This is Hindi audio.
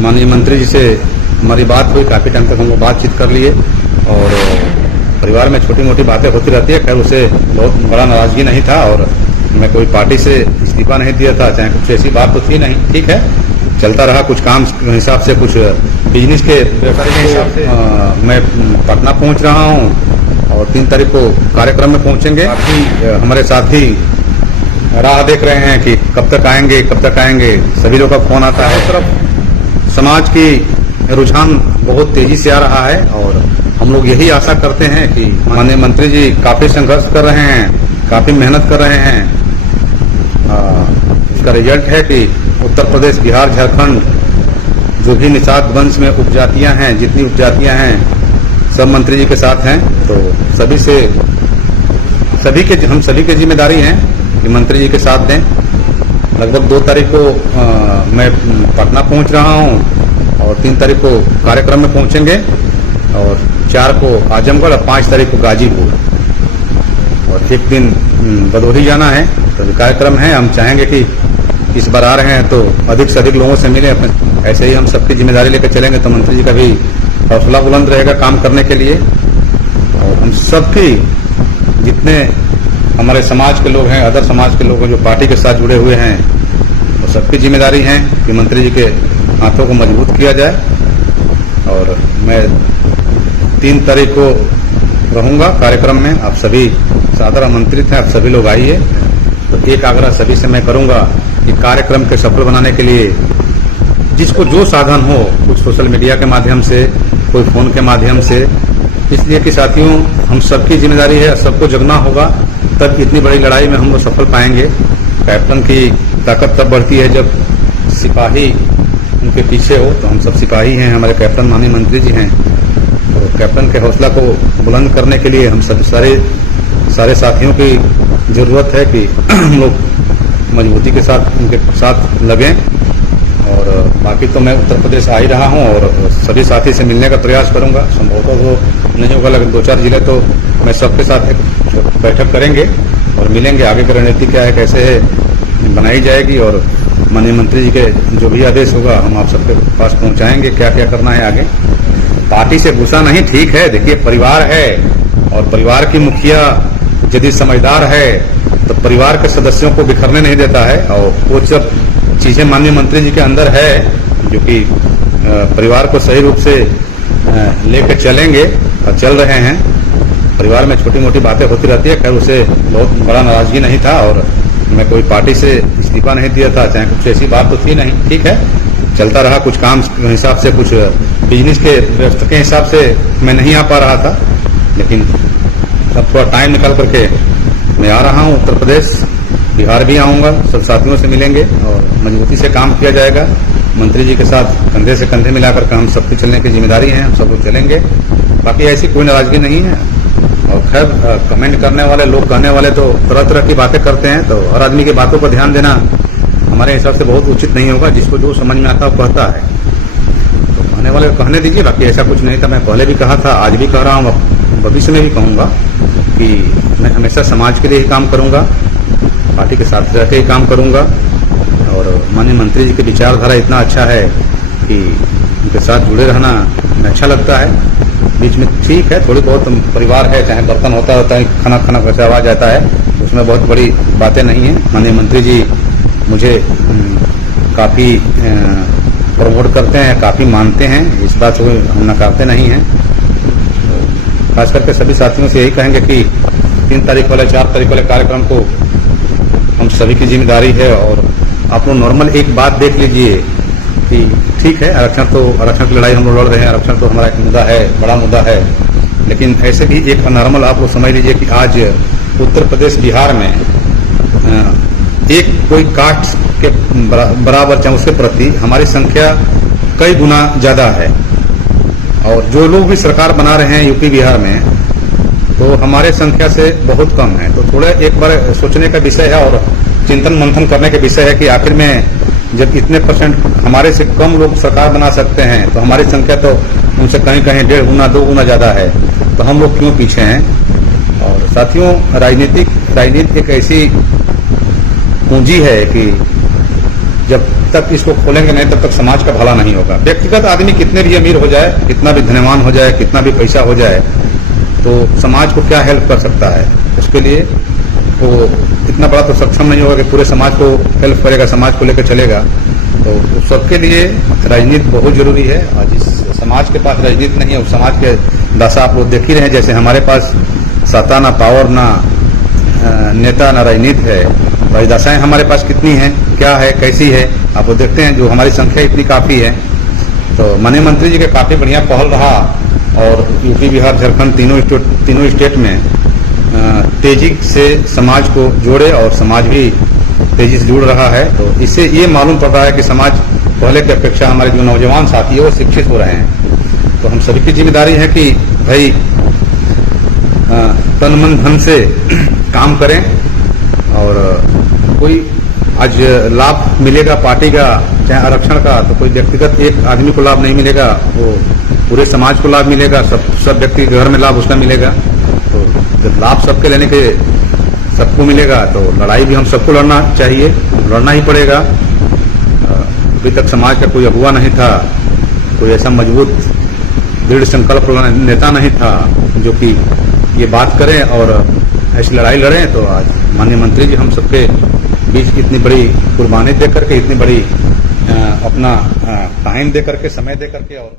माननीय मंत्री जी से हमारी बात हुई, काफ़ी टाइम तक हम लोग बातचीत कर लिए और परिवार में छोटी मोटी बातें होती रहती है। खैर उसे बहुत बड़ा नाराजगी नहीं था और मैं कोई पार्टी से इस्तीफा नहीं दिया था, चाहे कुछ ऐसी बात तो थी नहीं। ठीक है, चलता रहा कुछ काम के हिसाब से, कुछ बिजनेस के व्यापार के हिसाब से। मैं पटना पहुंच रहा हूं और 3 तारीख को कार्यक्रम में पहुंचेंगे। अभी हमारे साथी राह देख रहे हैं कि कब तक आएंगे कब तक आएंगे, सभी लोग का फोन आता है। तरफ समाज की रुझान बहुत तेजी से आ रहा है और हम लोग यही आशा करते हैं कि माननीय मंत्री जी काफी संघर्ष कर रहे हैं, काफी मेहनत कर रहे हैं। इसका रिजल्ट है कि उत्तर प्रदेश, बिहार, झारखंड जो भी निषाद वंश में उपजातियां हैं, जितनी उपजातियां हैं, सब मंत्री जी के साथ हैं। तो हम सभी की जिम्मेदारी है कि मंत्री जी के साथ दें। लगभग 2 तारीख को मैं पटना पहुंच रहा हूं और 3 तारीख को कार्यक्रम में पहुंचेंगे और 4 को आजमगढ़ और 5 तारीख को गाजीपुर और 1 दिन भदोही जाना है। तो कार्यक्रम है, हम चाहेंगे कि इस बार आ रहे हैं तो अधिक से अधिक लोगों से मिले। ऐसे ही हम सबकी जिम्मेदारी लेकर चलेंगे तो मंत्री जी का भी हौसला बुलंद रहेगा काम करने के लिए। और हम सबकी, जितने हमारे समाज के लोग हैं, अदर समाज के लोग हैं जो पार्टी के साथ जुड़े हुए हैं, तो सबकी जिम्मेदारी है कि मंत्री जी के हाथों को मजबूत किया जाए। और मैं 3 तारीख को रहूंगा कार्यक्रम में। आप सभी सादर आमंत्रित हैं, आप सभी लोग आइए। तो एक आग्रह सभी से मैं करूंगा कि कार्यक्रम के सफल बनाने के लिए जिसको जो साधन हो, कुछ सोशल मीडिया के माध्यम से, कोई फोन के माध्यम से, इसलिए कि साथियों हम सबकी जिम्मेदारी है, सबको जगना होगा, तब इतनी बड़ी लड़ाई में हम लोग सफल पाएंगे। कैप्टन की ताकत तब बढ़ती है जब सिपाही उनके पीछे हो। तो हम सब सिपाही हैं, हमारे कैप्टन माननीय मंत्री जी हैं। तो कैप्टन के हौसला को बुलंद करने के लिए हम सब सारे साथियों की जरूरत है कि हम लोग मजबूती के साथ उनके साथ लगें। और बाकी तो मैं उत्तर प्रदेश आ ही रहा हूं और सभी साथी से मिलने का प्रयास करूंगा। संभवतः वो नहीं होगा, लेकिन 2-4 जिले तो मैं सबके साथ एक बैठक करेंगे और मिलेंगे। आगे की रणनीति क्या है, कैसे है बनाई जाएगी और माननीय मंत्री जी के जो भी आदेश होगा हम आप सबके पास पहुंचाएंगे, क्या क्या करना है आगे। पार्टी से गुस्सा नहीं, ठीक है, देखिए परिवार है और परिवार की मुखिया यदि समझदार है तो परिवार के सदस्यों को बिखरने नहीं देता है। और वो सब चीजें माननीय मंत्री जी के अंदर है जो कि परिवार को सही रूप से लेकर चलेंगे और चल रहे हैं। परिवार में छोटी मोटी बातें होती रहती है। खैर उसे बहुत बड़ा नाराजगी नहीं था और मैं कोई पार्टी से इस्तीफा नहीं दिया था, चाहे कुछ ऐसी बात तो थी नहीं। ठीक है, चलता रहा कुछ काम के हिसाब से, कुछ बिजनेस के व्यवस्था के हिसाब से मैं नहीं आ पा रहा था, लेकिन अब थोड़ा टाइम निकाल करके मैं आ रहा हूँ उत्तर प्रदेश, बिहार भी आऊंगा। सब साथियों से मिलेंगे और मजबूती से काम किया जाएगा। मंत्री जी के साथ कंधे से कंधे मिलाकर के हम सबकी चलने की जिम्मेदारी है, हम सब लोग चलेंगे। बाकी ऐसी कोई नाराजगी नहीं है। और खैर कमेंट करने वाले लोग, कहने वाले तो तरह तरह की बातें करते हैं, तो हर आदमी की बातों पर ध्यान देना हमारे हिसाब से बहुत उचित नहीं होगा। जिसको जो समझ में आता है वो कहता है, तो कहने वाले कहने दीजिए। बाकी ऐसा कुछ नहीं था, मैं पहले भी कहा था, आज भी कह रहा हूँ, भविष्य में भी कहूंगा कि मैं हमेशा समाज के लिए ही काम करूंगा, पार्टी के साथ रह के ही काम करूंगा। और माननीय मंत्री जी की विचारधारा इतना अच्छा है कि उनके साथ जुड़े रहना हमें अच्छा लगता है। बीच में ठीक है, थोड़ी बहुत परिवार है, चाहे बर्तन होता है, खाना कैसे आवाज आता है, उसमें बहुत बड़ी बातें नहीं है। माननीय मंत्री जी मुझे काफी प्रमोट करते हैं, काफी मानते हैं, इस बात को हम नकारते नहीं हैं। खास करके सभी साथियों से यही कहेंगे कि 3 तारीख वाले, 4 तारीख वाले कार्यक्रम को हम सभी की जिम्मेदारी है। और आप लोग नॉर्मल एक बात देख लीजिए कि ठीक है, आरक्षण की लड़ाई हम लोग लड़ रहे हैं, आरक्षण तो हमारा एक मुद्दा है, बड़ा मुद्दा है, लेकिन ऐसे भी एक नॉर्मल आप लोग समझ लीजिए कि आज उत्तर प्रदेश, बिहार में एक कोई कास्ट के बराबर, चाहे उसके प्रति हमारी संख्या कई गुना ज्यादा है। और जो लोग भी सरकार बना रहे हैं यूपी बिहार में, तो हमारे संख्या से बहुत कम है। तो थोड़ा एक बार सोचने का विषय है और चिंतन मंथन करने का विषय है कि आखिर में जब इतने परसेंट हमारे से कम लोग सरकार बना सकते हैं, तो हमारी संख्या तो उनसे कहीं कहीं 1.5 गुना 2 गुना ज्यादा है, तो हम लोग क्यों पीछे हैं। और साथियों, राजनीति एक ऐसी पूंजी है कि जब तक इसको खोलेंगे नहीं तब तक समाज का भला नहीं होगा। व्यक्तिगत आदमी कितने भी अमीर हो जाए, कितना भी धनवान हो जाए, कितना भी पैसा हो जाए, तो समाज को क्या हेल्प कर सकता है? उसके लिए वो इतना बड़ा तो सक्षम नहीं होगा कि पूरे समाज को हेल्प करेगा, समाज को लेकर चलेगा। तो सबके लिए राजनीति बहुत जरूरी है। और जिस समाज के पास राजनीति नहीं है, उस समाज के दशा आप लोग देख ही रहे हैं। जैसे हमारे पास सत्ता ना पावर ना नेता ना राजनीति है, भाई दशाएं हमारे पास कितनी हैं, क्या है, कैसी है, आप वो देखते हैं। जो हमारी संख्या इतनी काफी है, तो माननीय मंत्री जी का काफी बढ़िया पहल रहा। और यूपी, बिहार, झारखंड तीनों स्टेट में तेजी से समाज को जोड़े और समाज भी तेजी से जुड़ रहा है। तो इससे ये मालूम पड़ रहा है कि समाज पहले की अपेक्षा हमारे जो नौजवान साथी है वो शिक्षित हो रहे हैं। तो हम सभी की जिम्मेदारी है कि भाई तन मन धन से काम करें। और कोई आज लाभ मिलेगा पार्टी का चाहे आरक्षण का, तो कोई व्यक्तिगत एक आदमी को लाभ नहीं मिलेगा, वो पूरे समाज को लाभ मिलेगा। सब व्यक्ति के घर में लाभ उसका मिलेगा। तो जब लाभ सबके लेने के सबको मिलेगा, तो लड़ाई भी हम सबको लड़ना चाहिए, लड़ना ही पड़ेगा। अभी तक समाज का कोई अगुवा नहीं था, कोई ऐसा मजबूत दृढ़ संकल्प नेता नहीं था जो कि ये बात करें और ऐसी लड़ाई लड़ें। तो आज माननीय मंत्री जी हम सबके बीच इतनी बड़ी कुर्बानी दे करके, इतनी बड़ी अपना टाइम दे करके, समय दे करके और